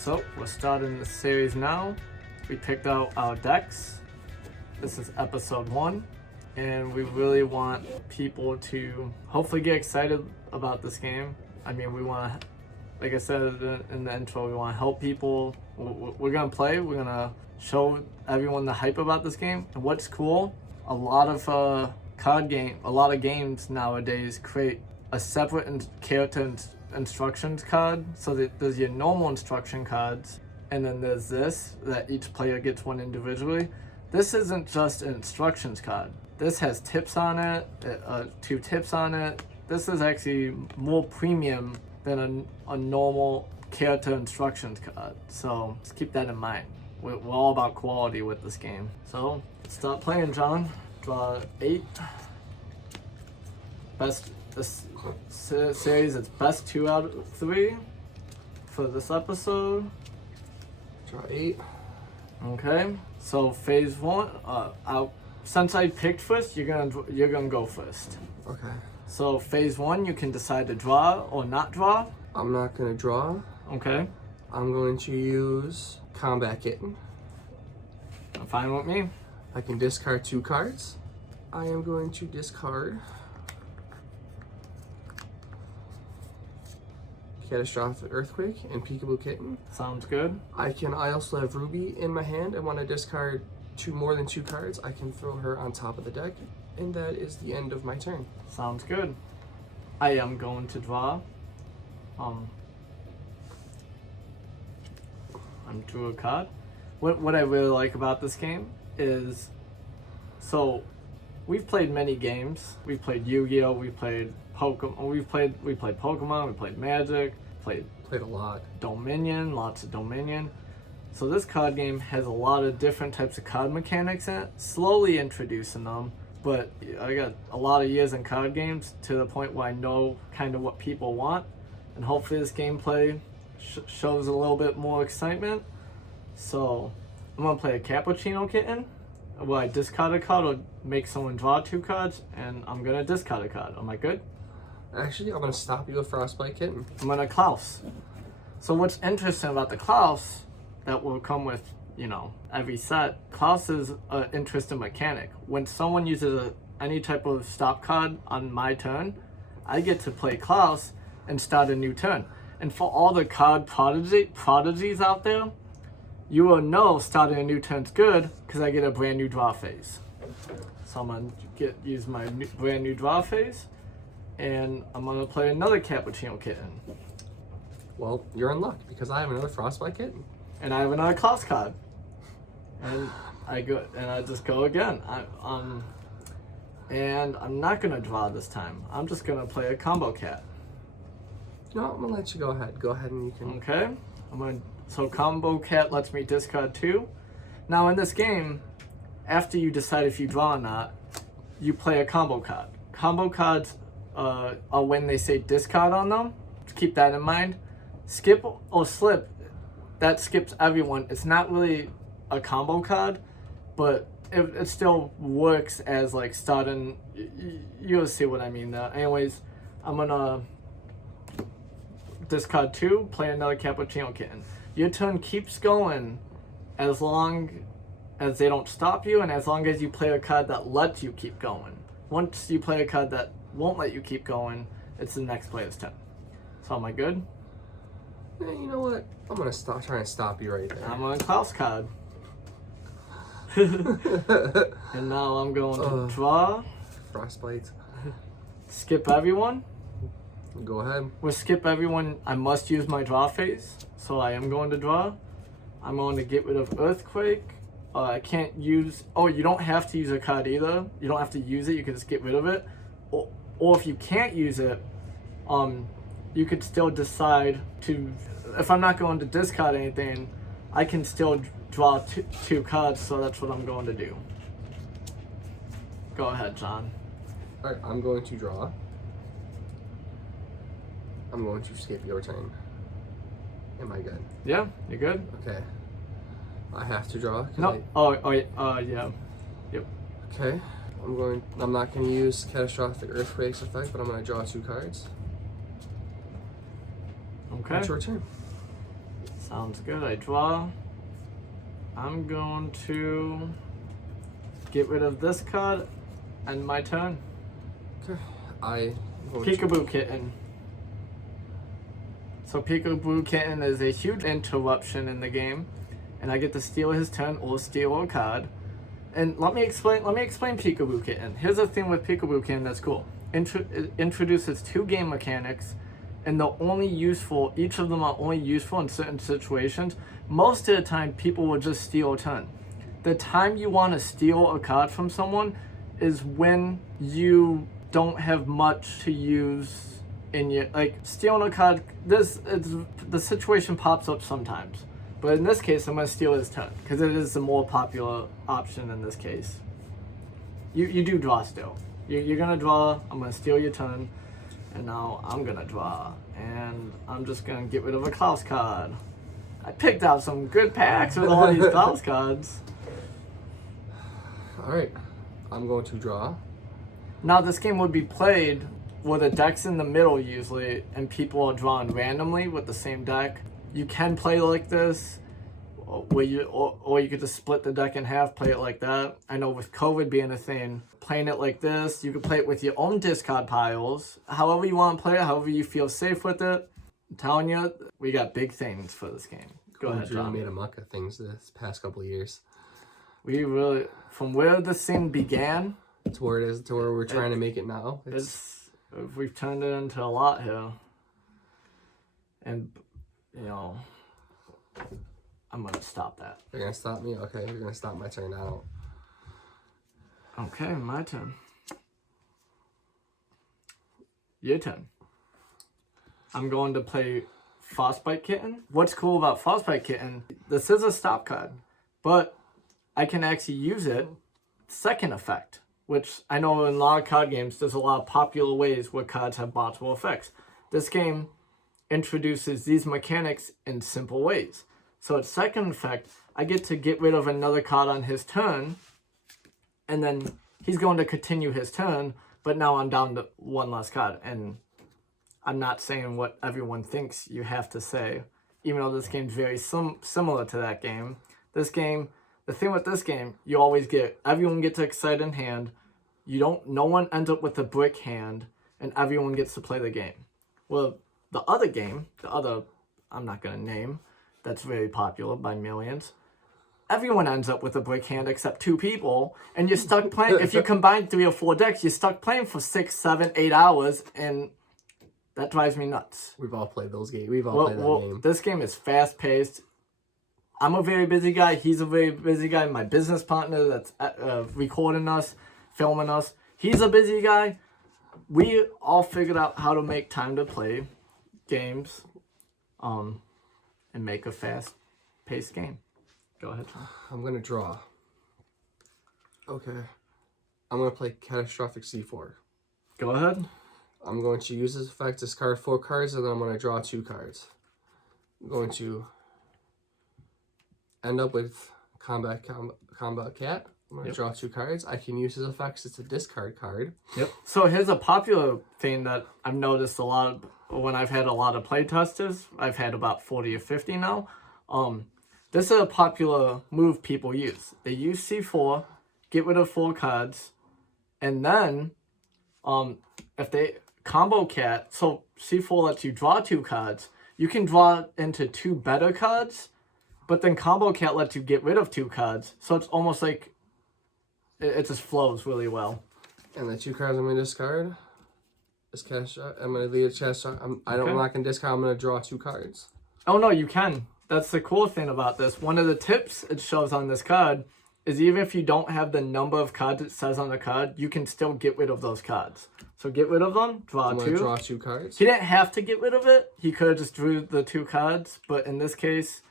So we're starting the series now. We picked out our decks. This is episode 1, and we really want people to hopefully get excited about this game. I mean, we want to, like I said in the intro, we want to help people. We're going to play. We're going to show everyone the hype about this game. And what's cool, a lot of games nowadays create a separate character instructions card. So that there's your normal instruction cards, and then there's this, that each player gets one individually. This isn't just an instructions card. This has tips on it, 2 tips on it. This is actually more premium than a normal character instructions card. So just keep that in mind. We're all about quality with this game. So start playing, John. Draw 8. This series, it's best 2 out of 3 for this episode. Draw 8. Okay, so phase 1. Since I picked first, you're gonna go first. Okay. So phase 1, you can decide to draw or not draw. I'm not gonna draw. Okay. I'm going to use Combat Kitten. Fine with me. I can discard 2 cards. I am going to discard Catastrophic Earthquake and Peekaboo Kitten. Sounds good. I also have Ruby in my hand. I want to discard more than 2 cards. I can throw her on top of the deck, and that is the end of my turn. Sounds good. I am going to draw. I'm drew a card. What I really like about this game is, so we've played many games. We've played Yu-Gi-Oh, we played Pokemon, we played Pokemon, we played Magic, played a lot. Dominion, lots of Dominion. So this card game has a lot of different types of card mechanics in it, slowly introducing them, but I got a lot of years in card games to the point where I know kind of what people want, and hopefully this gameplay shows a little bit more excitement. So I'm going to play a Cappuccino Kitten, where I discard a card or make someone draw 2 cards, and I'm going to discard a card. Am I good? Actually, I'm going to stop you with Frostbite Kitten. I'm going to Klaus. So what's interesting about the Klaus that will come with, every set, Klaus is an interesting mechanic. When someone uses any type of stop card on my turn, I get to play Klaus and start a new turn. And for all the card prodigies out there, you will know starting a new turn's good because I get a brand new draw phase. So I'm going to use my brand new draw phase, and I'm going to play another Cappuccino Kitten. Well, you're in luck because I have another Frostbite Kitten. And I have another Klaus card. And I just go again. And I'm not going to draw this time. I'm just going to play a Combo Cat. No, I'm going to let you go ahead. Go ahead and you can... Okay. So Combo Cat lets me discard 2. Now in this game, after you decide if you draw or not, you play a combo card. Combo cards are when they say discard on them. Keep that in mind. Skip or slip, that skips everyone. It's not really a combo card, but it still works as like starting. You'll see what I mean though. Anyways, I'm gonna discard 2, play another Cappuccino Kitten. Your turn keeps going as long as they don't stop you, and as long as you play a card that lets you keep going. Once you play a card that won't let you keep going, it's the next player's turn. So am I good? Yeah, you know what? I'm gonna try and stop you right there. I'm on a Klaus card. And now I'm going to draw. Frostbite. Skip everyone. Go ahead. With skip everyone, I must use my draw phase, so I am going to draw. I'm going to get rid of Earthquake. I can't use... Oh, you don't have to use a card either. You don't have to use it. You can just get rid of it. Or if you can't use it, you could still decide to... If I'm not going to discard anything, I can still draw 2 cards, so that's what I'm going to do. Go ahead, John. Alright, I'm going to draw. I'm going to skip your turn. Am I good? Yeah, you good? Okay. I have to draw? No. Yeah. Yep. Okay. I'm not going to use Catastrophic Earthquake's effect, but I'm going to draw 2 cards. Okay. It's your turn. Sounds good. I draw. I'm going to get rid of this card and my turn. Okay. Peekaboo Kitten. So Peekaboo Kitten is a huge interruption in the game, and I get to steal his turn or steal a card. And let me explain Peekaboo Kitten. Here's the thing with Peekaboo Kitten that's cool. It introduces 2 game mechanics, and each of them are only useful in certain situations. Most of the time, people will just steal a turn. The time you want to steal a card from someone is when you don't have much to use in your, like, stealing a card. The situation pops up sometimes, but in this case, I'm gonna steal his turn because it is the more popular option in this case. You do draw still. You're gonna draw. I'm gonna steal your turn, and now I'm gonna draw, and I'm just gonna get rid of a Klaus card. I picked out some good packs with all these Klaus cards. All right, I'm going to draw. Now this game would be played with a deck's in the middle usually, and people are drawing randomly with the same deck. You can play like this, or you could just split the deck in half, play it like that. I know with COVID being a thing, playing it like this, you can play it with your own discard piles. However you want to play it, however you feel safe with it. I'm telling you, we got big things for this game. Go ahead, John. We made a muck of things this past couple of years. We really, from where this thing began, to where it is, to where we're trying to make it now. We've turned it into a lot here. And, you know, I'm going to stop that. You're going to stop me? Okay, you're going to stop my turn now. Okay, my turn. Your turn. I'm going to play Frostbite Kitten. What's cool about Frostbite Kitten, this is a stop card, but I can actually use it second effect, which I know in a lot of card games, there's a lot of popular ways where cards have multiple effects. This game introduces these mechanics in simple ways. So at second effect, I get to get rid of another card on his turn, and then he's going to continue his turn, but now I'm down to one less card. And I'm not saying what everyone thinks you have to say, even though this game's very similar to that game. This game, the thing with this game, everyone gets excited in hand. No one ends up with a brick hand, and everyone gets to play the game. Well, the other game, I'm not going to name, that's very popular by millions, everyone ends up with a brick hand except 2 people, and you're stuck playing. If you combine 3 or 4 decks, you're stuck playing for 6, 7, 8 hours, and that drives me nuts. We've all played those games. We've all played that game. This game is fast-paced. I'm a very busy guy. He's a very busy guy. My business partner that's recording us, filming us, he's a busy guy. We all figured out how to make time to play games and make a fast-paced game. Go ahead, Tom. I'm going to draw. Okay. I'm going to play Catastrophic C4. Go ahead. I'm going to use this effect, discard 4 cards, and then I'm going to draw 2 cards. I'm going to end up with Combat Cat. I'm going to draw 2 cards. I can use his effects. It's a discard card. Yep. So here's a popular thing that I've noticed a lot when I've had a lot of play testers. I've had about 40 or 50 now. This is a popular move people use. They use C4, get rid of 4 cards, and then if they combo cat, so C4 lets you draw 2 cards. You can draw into 2 better cards, but then combo cat lets you get rid of 2 cards. So it's almost like it just flows really well. And the 2 cards I'm going to discard is I'm going to leave a chest. I'm not going to discard. I'm going to draw 2 cards. Oh no, you can. That's the cool thing about this. One of the tips it shows on this card is even if you don't have the number of cards it says on the card, you can still get rid of those cards. So get rid of them, draw 2. Draw 2 cards. He didn't have to get rid of it. He could have just drew the 2 cards, but in this case,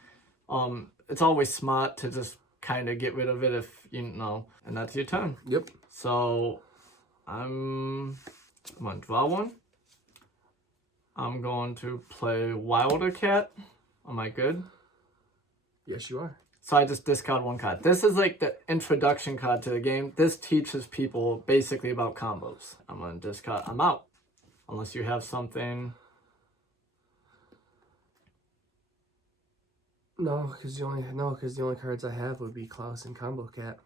it's always smart to just kind of get rid of it if you know. And that's your turn. Yep. So I'm going to draw 1. I'm going to play Wilder Cat. Am I good? Yes, you are. So I just discard 1 card. This is like the introduction card to the game. This teaches people basically about combos. I'm going to discard. I'm out. Unless you have something. No, because the only cards I have would be Klaus and Combo Cat.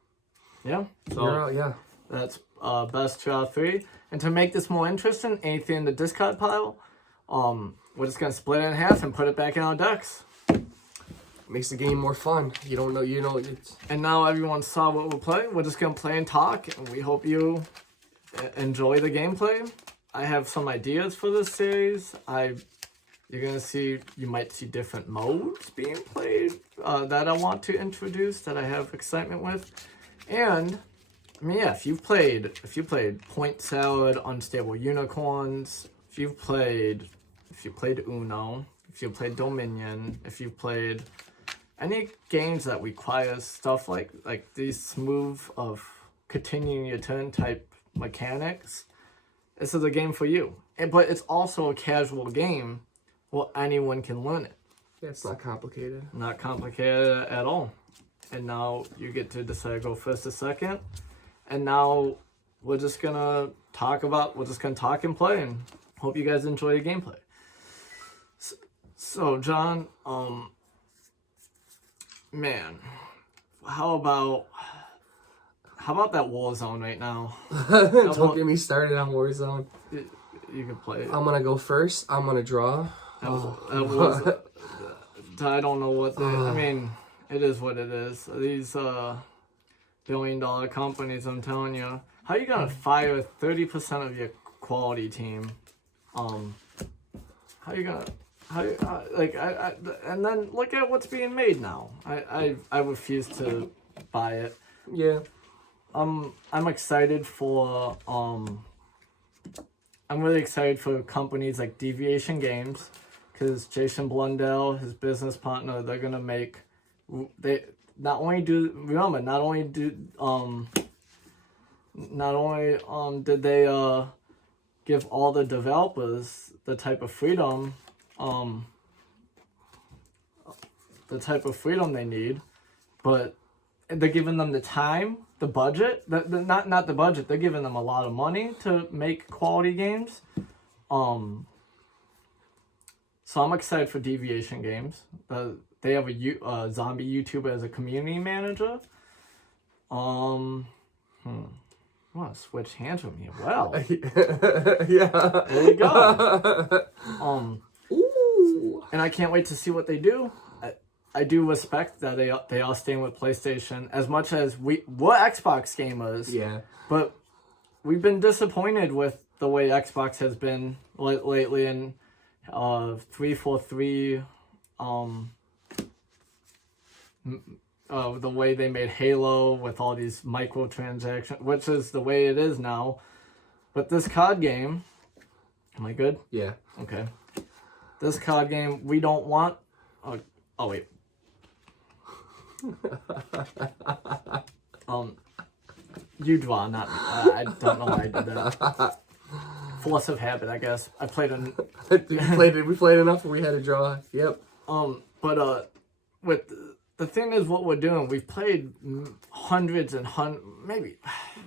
Yeah. So You're out, yeah. that's best 2 out of 3. And to make this more interesting, anything in the discard pile, we're just gonna split it in half and put it back in our decks. Makes the game more fun. You don't know, it's... And now everyone saw what we're playing. We're just gonna play and talk, and we hope you enjoy the gameplay. I have some ideas for this series. You're gonna see, you might see different modes being played that I want to introduce, that I have excitement with. And I mean, yeah, if you played Point Salad, Unstable Unicorns, if you played Uno, if you played Dominion, if you played any games that require stuff like these smooth of continuing your turn type mechanics, this is a game for you. But it's also a casual game where anyone can learn it. Yeah, it's not complicated. Not complicated at all. And now you get to decide to go first or second. And now we're just gonna talk and play, and hope you guys enjoy the gameplay. So John, man, how about that Warzone right now? Don't get me started on Warzone. You can play it. I'm gonna go first. I'm gonna draw. That was I don't know what I mean, it is what it is. These billion-dollar companies, I'm telling you. How are you gonna fire 30% of your quality team? And then look at what's being made now. I refuse to buy it. Yeah. I'm excited for I'm really excited for companies like Deviation Games, because Jason Blundell, his business partner, they're gonna make, they not only did they give all the developers the type of freedom they need, but they're giving them the time, the budget, not the budget, they're giving them a lot of money to make quality games. So I'm excited for Deviation Games. They have a zombie YouTuber as a community manager. I want to switch hands from here. Well, yeah. There you go. Ooh. And I can't wait to see what they do. I do respect that they all staying with PlayStation as much as we're Xbox gamers. Yeah. But we've been disappointed with the way Xbox has been lately, and 343 the way they made Halo with all these microtransactions, which is the way it is now. But this card game, am I good? Yeah. Okay. This card game, we don't want. Oh wait. You draw, not me. I don't know why I did that. Force of habit, I guess. I played an. We played enough. We had to draw. Yep. But with the thing is, what we're doing, we've played hundreds and maybe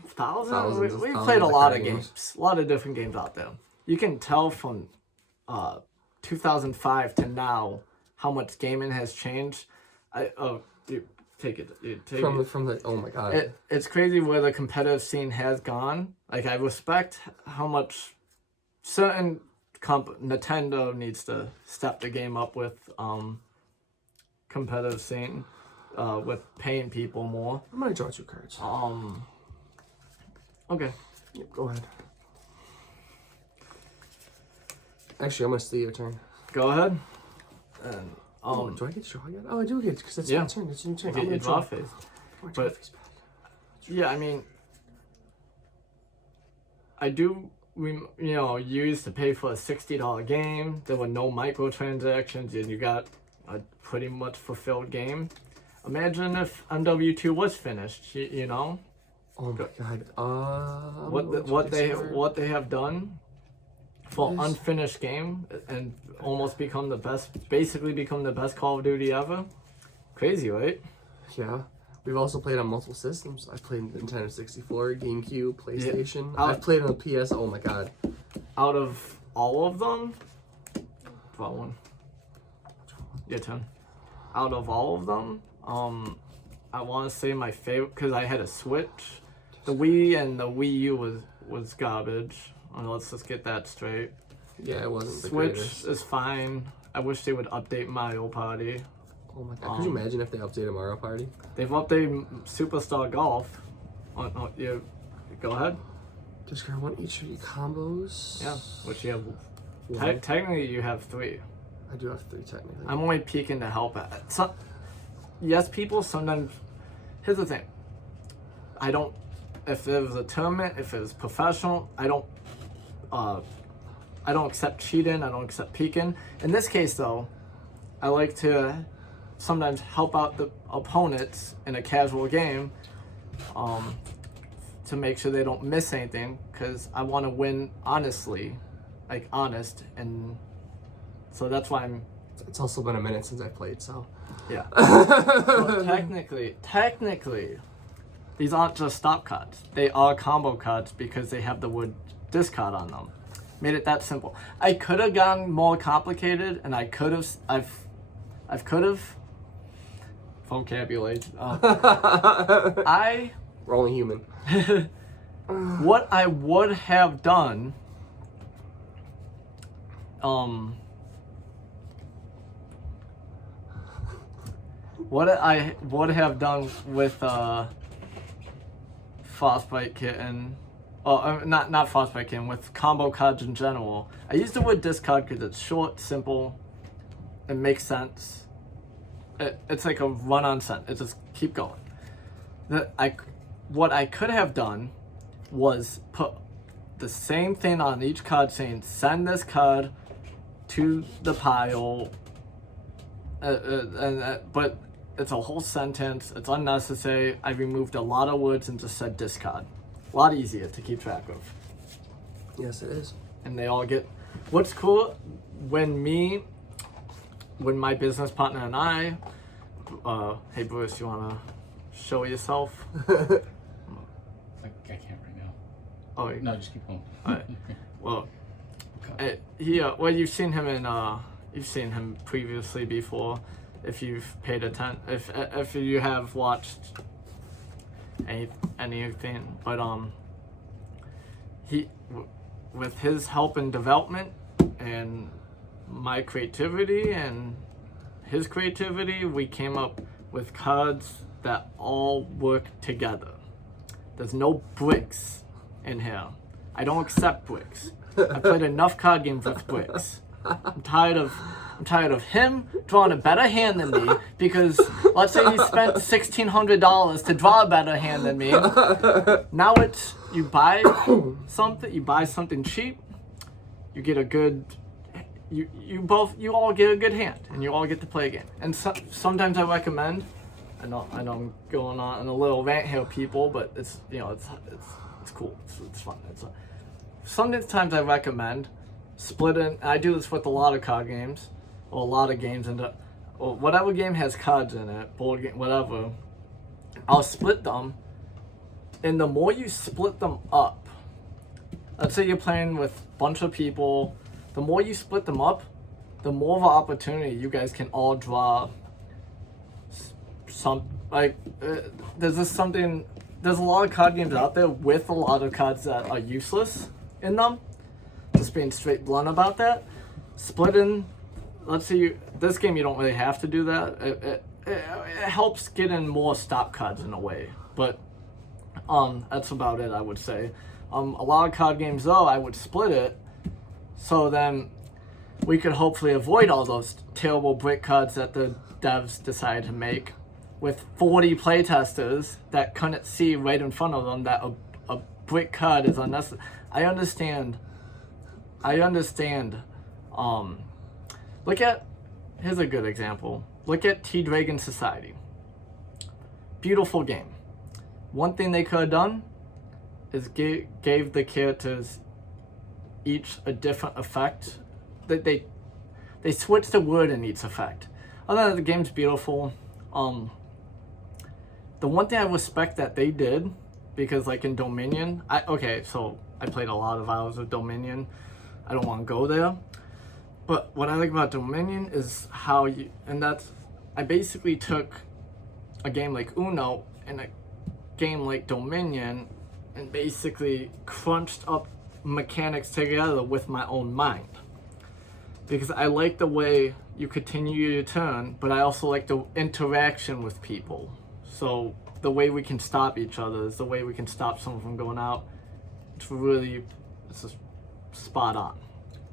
thousands. We've played a lot of games, a lot of different games out there. You can tell from 2005 to now how much gaming has changed. Dude, take it. From the oh my god. It's crazy where the competitive scene has gone. Like, I respect how much certain Nintendo needs to step the game up with competitive scene, with paying people more. I'm gonna draw 2 cards. Okay. Yep, go ahead. Actually, I'm gonna steal your turn. Go ahead. And do I get to draw again? Oh, I do get, because it's my turn. It's your turn. You get your draw phase. But yeah, I mean, I do. You used to pay for a $60 game. There were no microtransactions, and you got a pretty much fulfilled game. Imagine if MW2 was finished. You know. Oh my god. What they have done for unfinished game and almost become the best, basically become the best Call of Duty ever. Crazy, right? Yeah. We've also played on multiple systems. I've played Nintendo 64, GameCube, PlayStation. Yeah. I've played on the PS. Oh my god. Out of all of them, draw one. Your turn. out of all of them, I want to say my favorite, because I had a Switch. The Wii and the Wii U was garbage. Let's just get that straight. Yeah, it wasn't the Switch greatest. is fine. I wish they would update Mario Party. Oh my god, could you imagine if they updated Mario Party? They've updated Superstar Golf. Yeah, go ahead. Discard one each of your combos. Yeah, which you have. One. Technically, you have 3. I do have 3 technically. I'm only peeking to help it. Yes, people sometimes. Here's the thing. I don't. If it was a tournament, if it was professional, I don't accept cheating. I don't accept peeking. In this case, though, I like to sometimes help out the opponents in a casual game, to make sure they don't miss anything, because I want to win honestly, like honest, and so that's why I'm. It's also been a minute since I played, so. Yeah. So technically, these aren't just stop cards. They are combo cards because they have the word discard on them. Made it that simple. I could have gone more complicated, and I could have. I've could have. Vocabulary. We're only human. What I would have done. What I would have done with Frostbite Kitten, not Frostbite Kitten, with combo cards in general. I use the word discard because it's short, simple, it makes sense. It's like a run-on sentence. It just keep going. What I could have done was put the same thing on each card saying, send this card to the pile, but it's a whole sentence. It's unnecessary. I removed a lot of words and just said discard. A lot easier to keep track of. Yes, it is. And they all get. What's cool when my business partner and I, hey Bruce, you wanna show yourself? I can't right now. Oh No, just keep going. Alright. Well, you've seen him previously before. If you've paid attention, if you have watched anything, but with his help and development and my creativity and his creativity, we came up with cards that all work together. There's no bricks in here. I don't accept bricks. I played enough card games with bricks. I'm tired of him drawing a better hand than me, because let's say he spent $1,600 to draw a better hand than me. Now it's you buy something cheap, you get a good, you all get a good hand, and you all get to play a game. And sometimes I recommend. I know I'm going on a little rant here, people, but it's cool. It's fun. Sometimes I recommend splitting. I do this with a lot of card games, or a lot of games, or whatever game has cards in it, board game, whatever. I'll split them, and the more you split them up, let's say you're playing with a bunch of people, the more you split them up, the more of an opportunity you guys can all draw. There's a lot of card games out there with a lot of cards that are useless in them. Just being straight blunt about that. Splitting, let's say this game you don't really have to do that. It helps get in more stop cards in a way, but that's about it, I would say. A lot of card games though, I would split it, so then we could hopefully avoid all those terrible brick cards that the devs decided to make, with 40 playtesters that couldn't see right in front of them that a brick card is unnecessary. I understand. Here's a good example. Look at T-Dragon Society. Beautiful game. One thing they could have done is gave the characters each a different effect. They switched the word in each effect. Other than that, the game's beautiful. The one thing I respect that they did, because like in Dominion, so I played a lot of hours of Dominion. I don't want to go there. But what I like about Dominion is how I basically took a game like Uno and a game like Dominion and basically crunched up mechanics together with my own mind. Because I like the way you continue your turn, but I also like the interaction with people. So the way we can stop each other is the way we can stop someone from going out. It's just spot on.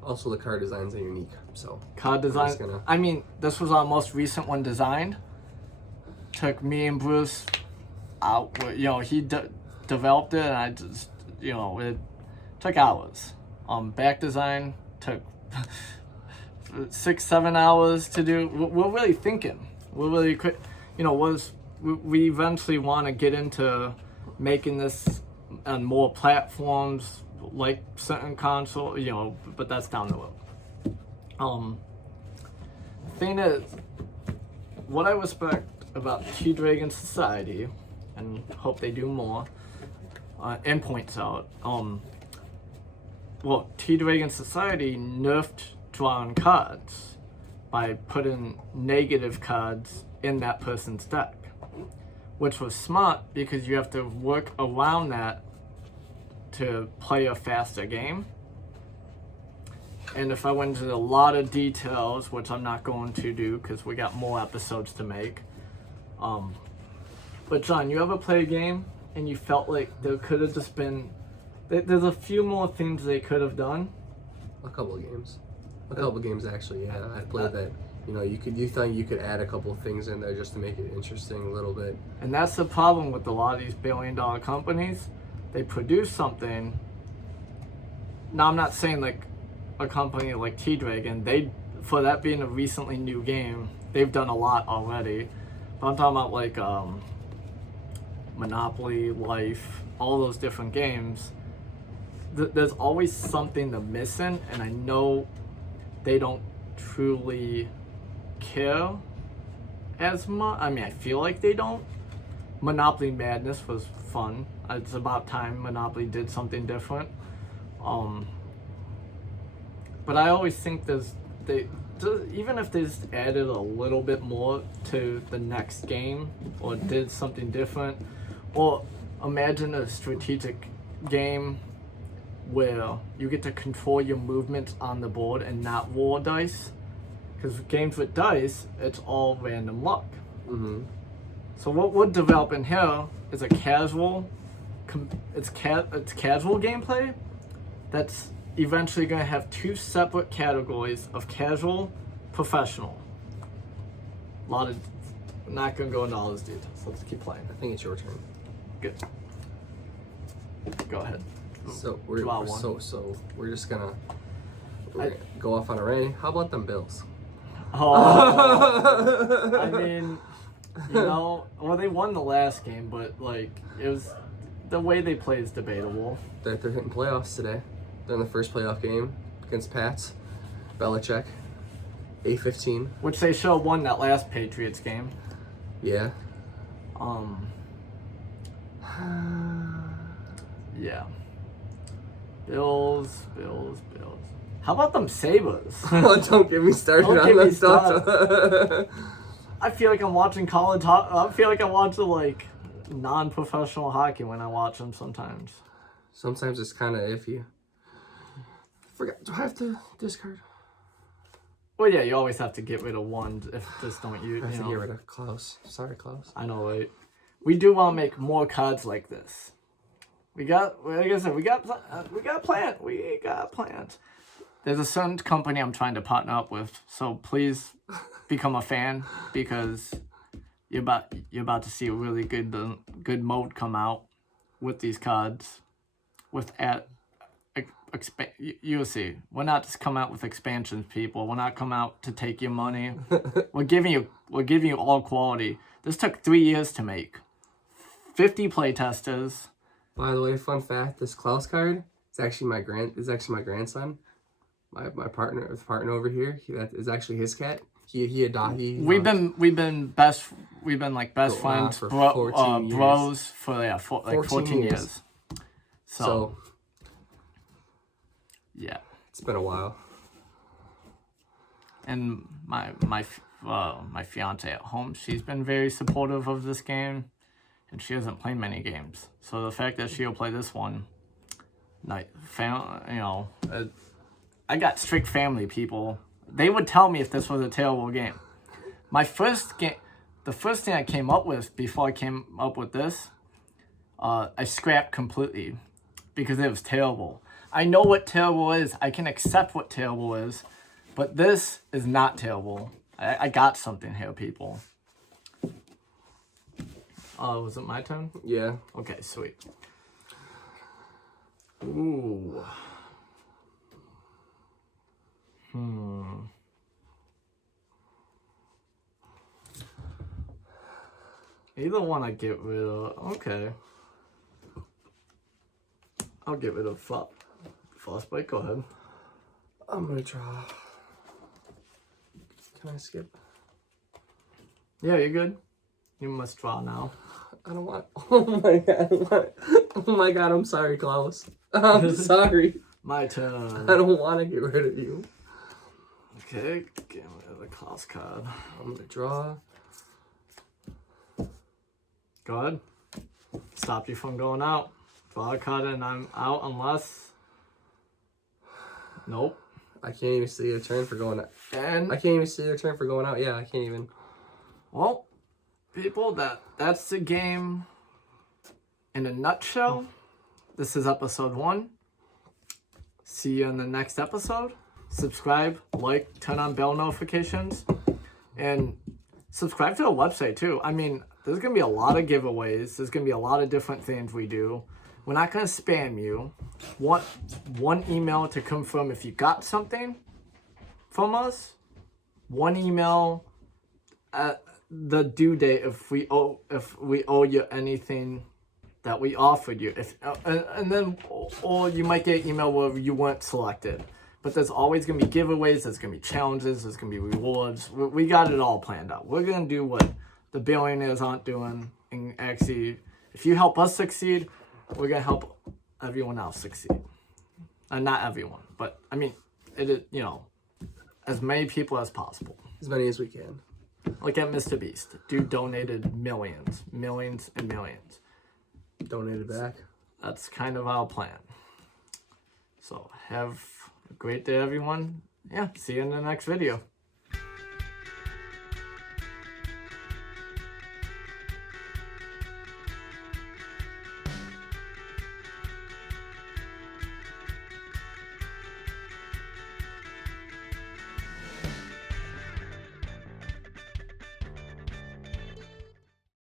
Also, the card designs are unique, so. Card design. I mean, this was our most recent one designed. Took me and Bruce out. You know, he developed it, and I just, you know, it took hours. Back design took 6-7 hours to do. We're really thinking. We're really quick. You know, we eventually want to get into making this on more platforms, like certain console, you know, but that's down the road. Thing is, what I respect about T-Dragon Society, and hope they do more, and points out, well, T-Dragon Society nerfed drawing cards by putting negative cards in that person's deck, which was smart because you have to work around that to play a faster game. And if I went into a lot of details, which I'm not going to do because we got more episodes to make. But John, you ever play a game and you felt like there could have just been, there's a few more things they could have done? A couple of games actually, yeah. I played that. You know, you thought you could add a couple of things in there just to make it interesting a little bit. And that's the problem with a lot of these billion-dollar companies. They produce something. Now, I'm not saying like a company like T-Dragon, for that being a recently new game, they've done a lot already. But I'm talking about like Monopoly, Life, all those different games. There's always something they're missing, and I know they don't truly care as much. I mean, I feel like they don't. Monopoly Madness was fun. It's about time Monopoly did something different. But I always think even if they just added a little bit more to the next game or did something different, or imagine a strategic game where you get to control your movements on the board and not roll dice. Because games with dice, it's all random luck. Mm-hmm. So what we're developing here is a casual, it's casual gameplay that's eventually going to have two separate categories of casual, professional. Not going to go into all those details. Let's keep playing. I think it's your turn. Good. Go ahead. So we're just gonna go off on a rain. How about them Bills? Oh, I mean, you know, well, they won the last game, but like it was the way they play is debatable. They're hitting playoffs today. They're in the first playoff game against Pats. Belichick, A-15. Which they should have won that last Patriots game. Yeah. Yeah. Bills. How about them Sabres? Don't get me started on that stuff. I feel like I'm watching I feel like I'm watching like non-professional hockey when I watch them sometimes. Sometimes it's kind of iffy. Forgot. Do I have to discard? Well, yeah, you always have to get rid of one if just don't use. I have to get rid of Klaus. Sorry, Klaus. I know, right? We do want to make more cards like this. Like I said, we got plans. There's a certain company I'm trying to partner up with, so please become a fan because you're about to see a really good mode come out with these cards. You'll see. We're not just coming out with expansions, people. We're not coming out to take your money. We're giving you all quality. This took 3 years to make. 50 playtesters. By the way, fun fact: this Klaus card is actually my grandson. My partner over here. That is actually his cat. He adopted. We've been best friends, for 14 years. bros for 14 years. So yeah, it's been a while. And my fiance at home. She's been very supportive of this game, and she doesn't play many games. So the fact that she'll play this one, I got strict family people. They would tell me if this was a terrible game. The first thing I came up with before I came up with this, I scrapped completely because it was terrible. I know what terrible is. I can accept what terrible is, but this is not terrible. I got something here, people. Was it my turn? Yeah. Okay, sweet. Ooh. Either one I get rid of. Okay. I'll get rid of Frostbite. Go ahead. I'm gonna draw. Can I skip? Yeah, you're good. You must draw now. I don't want. Oh my god. Oh my god. I'm sorry, Klaus. I'm sorry. My turn. I don't want to get rid of you. Okay, get rid of the Klaus card. I'm gonna draw. Go ahead. Stop you from going out. Draw a card and I'm out unless... Nope. I can't even see your turn for going out. And... I can't even see your turn for going out. Yeah, I can't even. Well, people, that's the game in a nutshell. This is episode 1. See you in the next episode. Subscribe, like, turn on bell notifications, and subscribe to the website too. I mean, there's going to be a lot of giveaways. There's going to be a lot of different things we do. We're not going to spam you. One email to confirm if you got something from us. One email at the due date if we owe you anything that we offered you. And then or you might get an email where you weren't selected. But there's always going to be giveaways, there's going to be challenges, there's going to be rewards. We got it all planned out. We're going to do what the billionaires aren't doing. And actually, if you help us succeed, we're going to help everyone else succeed. And not everyone, but I mean, it is, as many people as possible. As many as we can. Look at Mr. Beast. Dude donated millions and millions. Donated back. That's kind of our plan. So have a great day, everyone. Yeah, see you in the next video.